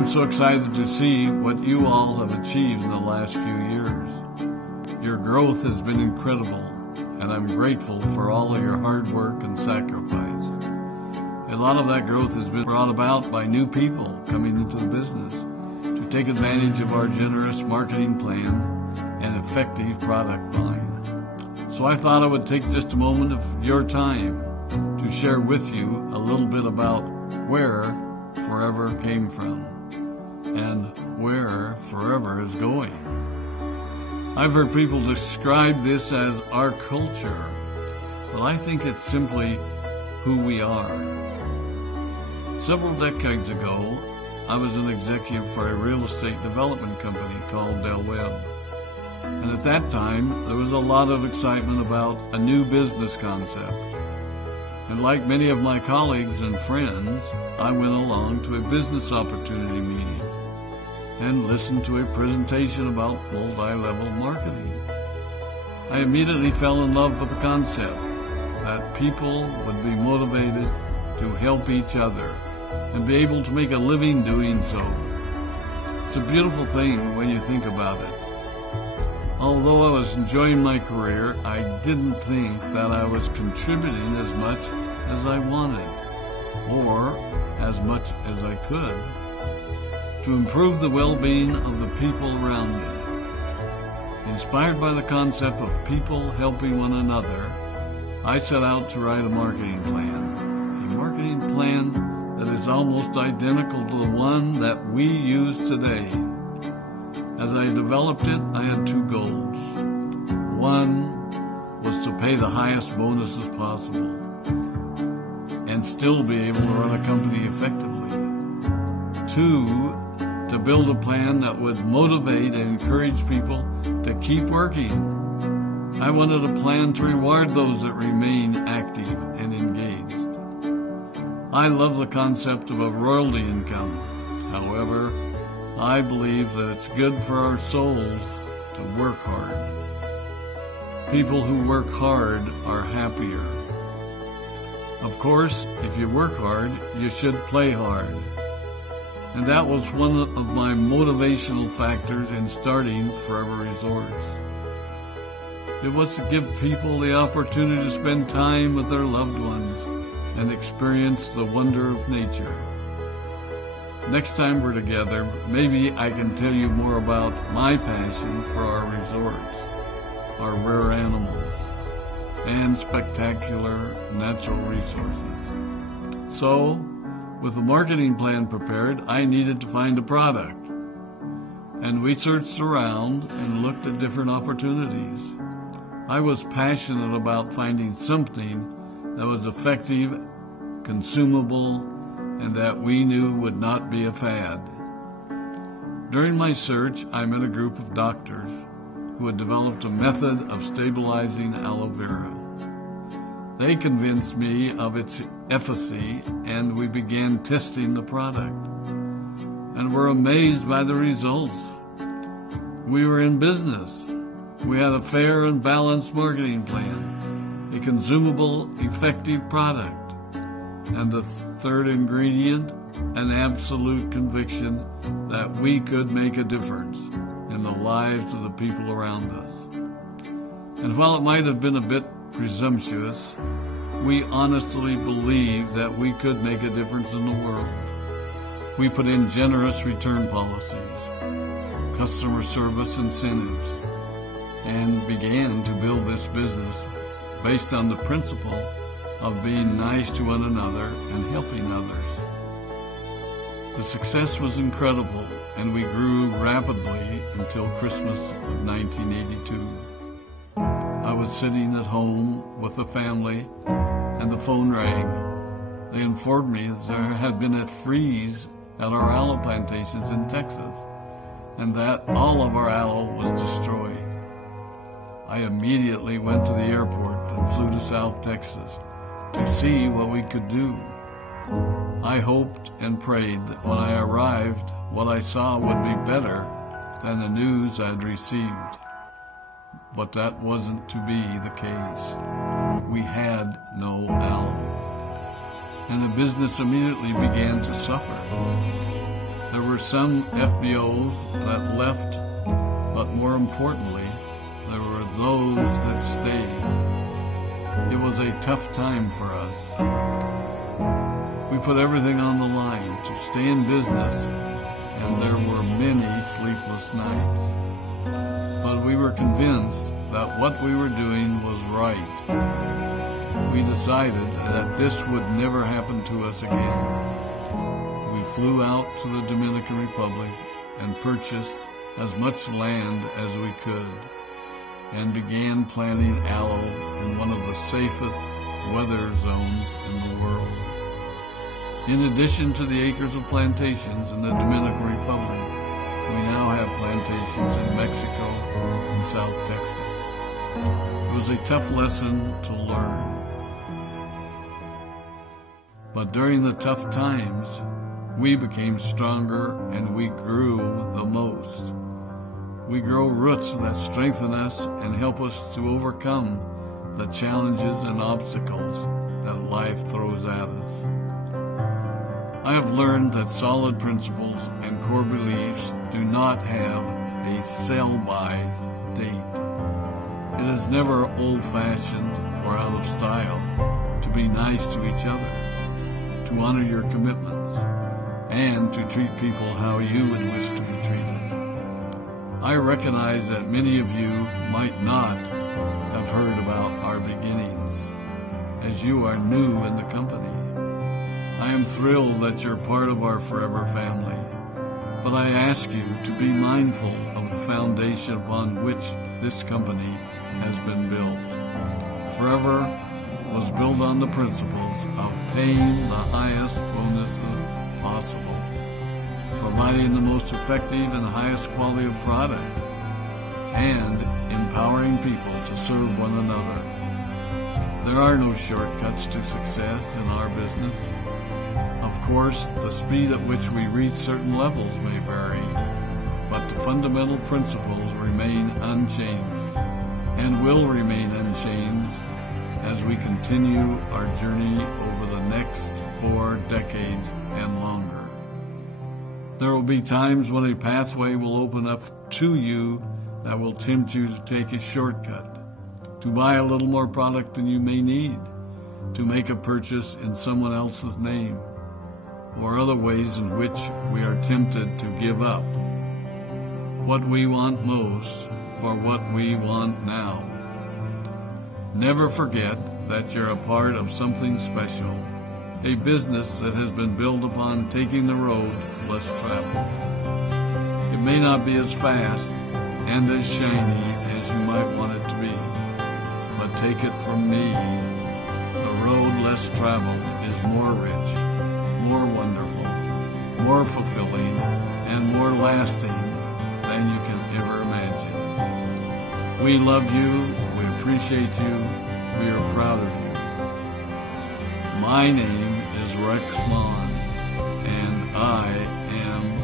I'm so excited to see what you all have achieved in the last few years. Your growth has been incredible, and I'm grateful for all of your hard work and sacrifice. A lot of that growth has been brought about by new people coming into the business to take advantage of our generous marketing plan and effective product line. So I thought I would take just a moment of your time to share with you a little bit about where Forevera came from and where Forevera is going. I've heard people describe this as our culture, but I think it's simply who we are. Several decades ago, I was an executive for a real estate development company called deli. And at that time, there was a lot of excitement about a new business concept. And like many of my colleagues and friends, I went along to a business opportunity meeting and listened to a presentation about multi-level marketing. I immediately fell in love with the concept that people would be motivated to help each other and be able to make a living doing so. It's a beautiful thing when you think about it. Although I was enjoying my career, I didn't think that I was contributing as much as I wanted, or as much as I could, to improve the well-being of the people around me. Inspired by the concept of people helping one another, I set out to write a marketing plan that is almost identical to the one that we use today. As I developed it, I had two goals. One was to pay the highest bonuses possible and still be able to run a company effectively. Two, to build a plan that would motivate and encourage people to keep working. I wanted a plan to reward those that remain active and engaged. I love the concept of a royalty income. However, I believe that it's good for our souls to work hard. People who work hard are happier. Of course, if you work hard, you should play hard. And that was one of my motivational factors in starting Forevera Resorts. It was to give people the opportunity to spend time with their loved ones and experience the wonder of nature. Next time we're together, maybe I can tell you more about my passion for our resorts, our rare animals, and spectacular natural resources. So, with the marketing plan prepared, I needed to find a product. And we searched around and looked at different opportunities. I was passionate about finding something that was effective, consumable, and that we knew would not be a fad. During my search, I met a group of doctors who had developed a method of stabilizing aloe vera. They convinced me of its efficacy, and we began testing the product, and were amazed by the results. We were in business. We had a fair and balanced marketing plan, a consumable, effective product, and the third ingredient, an absolute conviction that we could make a difference in the lives of the people around us. And while it might have been a bit presumptuous, we honestly believed that we could make a difference in the world. We put in generous return policies, customer service incentives, and began to build this business based on the principle of being nice to one another and helping others. The success was incredible, and we grew rapidly until Christmas of 1982. I was sitting at home with the family, and the phone rang. They informed me that there had been a freeze at our aloe plantations in Texas, and that all of our aloe was destroyed. I immediately went to the airport and flew to South Texas to see what we could do. I hoped and prayed that when I arrived, what I saw would be better than the news I'd received. But that wasn't to be the case. We had no aloe, and the business immediately began to suffer. There were some FBOs that left, but more importantly, there were those that stayed. It was a tough time for us. We put everything on the line to stay in business, and there were many sleepless nights. But we were convinced that what we were doing was right. We decided that this would never happen to us again. We flew out to the Dominican Republic and purchased as much land as we could, and began planting aloe in one of the safest weather zones in the world. In addition to the acres of plantations in the Dominican Republic, we now have plantations in Mexico and South Texas. It was a tough lesson to learn. But during the tough times, we became stronger and we grew the most. We grow roots that strengthen us and help us to overcome the challenges and obstacles that life throws at us. I have learned that solid principles and core beliefs do not have a sell-by date. It is never old-fashioned or out of style to be nice to each other, to honor your commitments, and to treat people how you would wish to be treated. I recognize that many of you might not have heard about our beginnings, as you are new in the company. I am thrilled that you're part of our Forever family, but I ask you to be mindful of the foundation upon which this company has been built. Forever was built on the principles of paying the highest bonuses possible, providing the most effective and highest quality of product, and empowering people to serve one another. There are no shortcuts to success in our business. Of course, the speed at which we reach certain levels may vary, but the fundamental principles remain unchanged and will remain unchanged as we continue our journey over the next 4 decades and longer. There will be times when a pathway will open up to you that will tempt you to take a shortcut, to buy a little more product than you may need, to make a purchase in someone else's name, or other ways in which we are tempted to give up what we want most for what we want now. Never forget that you're a part of something special, a business that has been built upon taking the road less traveled. It may not be as fast and as shiny as you might want it to be, but take it from me, the road less traveled is more rich, more wonderful, more fulfilling, and more lasting than you can ever imagine. We love you, we appreciate you, we are proud of you. My name is Rex Maughan, and I am